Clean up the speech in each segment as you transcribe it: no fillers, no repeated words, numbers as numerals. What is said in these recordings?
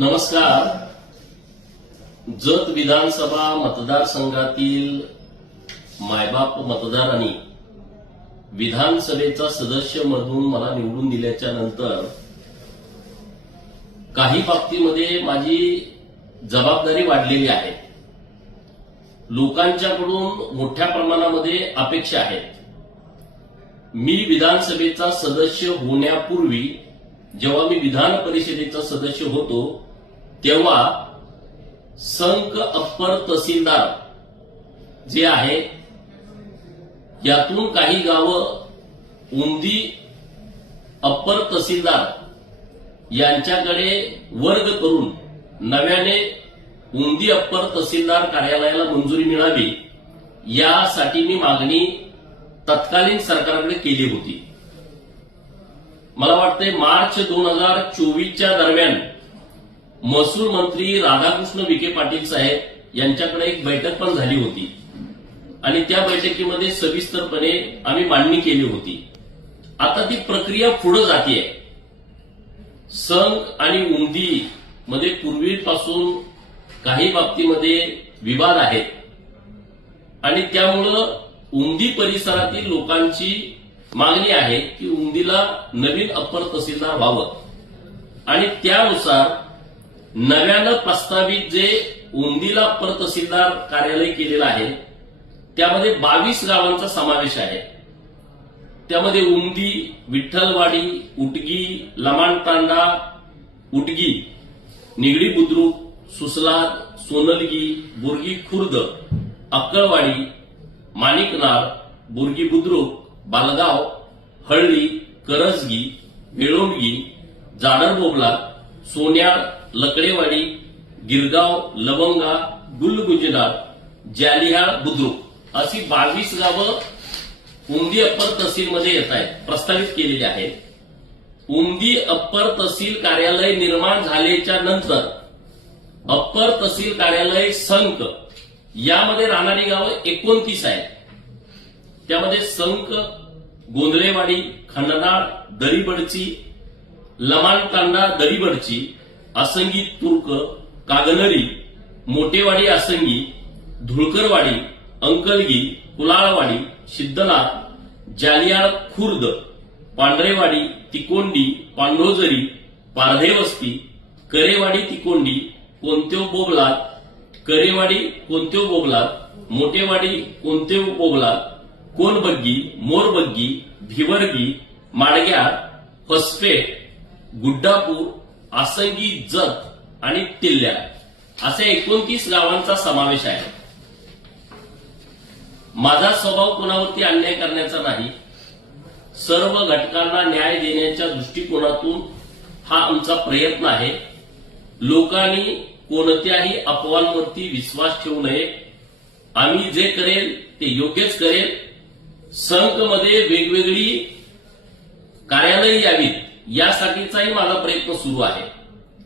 नमस्कार. जत विधानसभा मतदारसंघातील मायबाप मतदारांनी विधानसभेचा सदस्य म्हणून मला निवडून दिल्याच्या नंतर काही बाबतीमध्ये माझी जबाबदारी वाढलेली आहे. लोकांच्याकडून मोठ्या प्रमाणामध्ये अपेक्षा आहेत. मी विधानसभेचा सदस्य होण्यापूर्वी जेव्हा मी विधान परिषदेचा सदस्य होतो तेव्हा संक अप्पर तहसीलदार जे आहे यातून काही गावं उंदी अप्पर तहसीलदार यांच्याकडे वर्ग करून नव्याने उंदी अप्पर तहसीलदार कार्यालयाला मंजुरी मिळावी यासाठी मी मागणी तत्कालीन सरकारकडे केली होती. मला वाटते मार्च 2024च्या दरम्यान महसूल मंत्री राधाकृष्ण विखे पाटील साहेब यांच्याकडे एक बैठक पण झाली होती आणि त्या बैठकीमध्ये सविस्तरपणे आम्ही मांडणी केली होती. आता ती प्रक्रिया पुढे जाते. संघ आणि उंदी मध्ये पूर्वीपासून काही बाबतीमध्ये विवाद आहेत आणि त्यामुळं उंदी परिसरातील लोकांची मागणी आहे की उंदीला नवीन अप्पर तहसीलदार व्हावं आणि त्यानुसार नव्यानं प्रस्तावित जे उंदीला अप्पर तहसीलदार कार्यालय केलेलं आहे त्यामध्ये 22 गावांचा समावेश आहे. त्यामध्ये उंदी, विठ्ठलवाडी, उटगी, लमाणतांडा, उटगी, निगडी बुद्रुक, सुसलाद, सोनलगी, बुर्गी खुर्द, अक्कळवाडी, माणिकनार, बुर्गी बुद्रुक, बालगाव, हळली, करजगी, वेळोंडगी, जाडरबोबला, सोन्याळ, लकडेवाडी, गिरगाव, लवंगा, गुलगुजदार, जालिहाळ, बुद्रुक अशी 22 गावं उंदी अप्पर तहसीलमध्ये येत आहेत, प्रस्तावित केलेली आहेत. उंदी अप्पर तहसील कार्यालय निर्माण झाल्याच्या नंतर अप्पर तहसील कार्यालय संक यामध्ये राहणारी गावं 29 आहेत. त्यामध्ये संक, गोंधळेवाडी, खंडनाळ, दरीबडची, लमाणतांडा, दरीबडची, आसंगी तुर्क, कागनरी, मोटेवाडी आसंगी, धुळकरवाडी, अंकलगी, कुलाळवाडी, सिद्धनाथ, जालियाळ खुर्द, पांढरेवाडी, तिकोंडी, पांढरोजरी, पारधेवस्ती, करेवाडी तिकोंडी, कोणतेव बोबलाद, करेवाडी कोणतेव बोबलाद, मोटेवाडी कोणतेव बोबलाद, कोनबग्गी, मोरबग्गी, भिवरगी, माडग्याळ, फसपेट, गुड्डापूर, आसंगी, जत आणि तिल्ल्या असे 29 गावांचा समावेश आहे. माझा स्वभाव कोणावरती अन्याय करण्याचा नाही. सर्व घटकांना न्याय देण्याच्या दृष्टिकोनातून हा आमचा प्रयत्न आहे. लोकांनी कोणत्याही अफवांवरती विश्वास ठेवू नये. आम्ही जे करेल ते योग्यच करेल. संघमध्ये वेगवेगळी कार्यालय यावीत यासाठीचाही माझा प्रयत्न सुरू आहे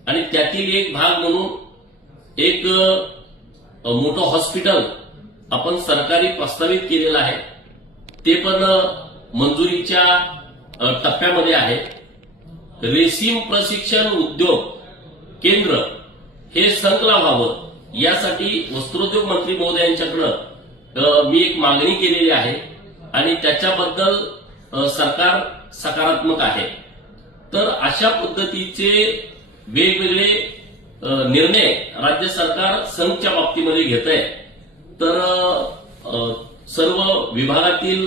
आणि त्यातील एक भाग म्हणून एक मोठं हॉस्पिटल आपण सरकारी प्रस्तावित केलेलं आहे. ते पण मंजुरीच्या टप्प्यामध्ये आहे. रेशीम प्रशिक्षण उद्योग केंद्र हे संकला व्हावं यासाठी वस्त्रोद्योग मंत्री महोदयांच्याकडे मी एक मागणी केलेली आहे आणि त्याच्याबद्दल सरकार सकारात्मक आहे. तर अशा पद्धतीचे वेगवेगळे निर्णय राज्य सरकार संघच्या बाबतीमध्ये घेत आहे. तर सर्व विभागातील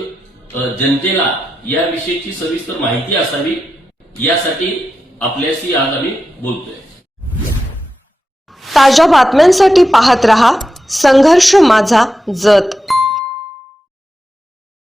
जनतेला याविषयीची सविस्तर माहिती असावी यासाठी आपल्याशी आज आम्ही बोलतोय. ताज्या बातम्यांसाठी पाहत रहा संघर्ष माझा जत.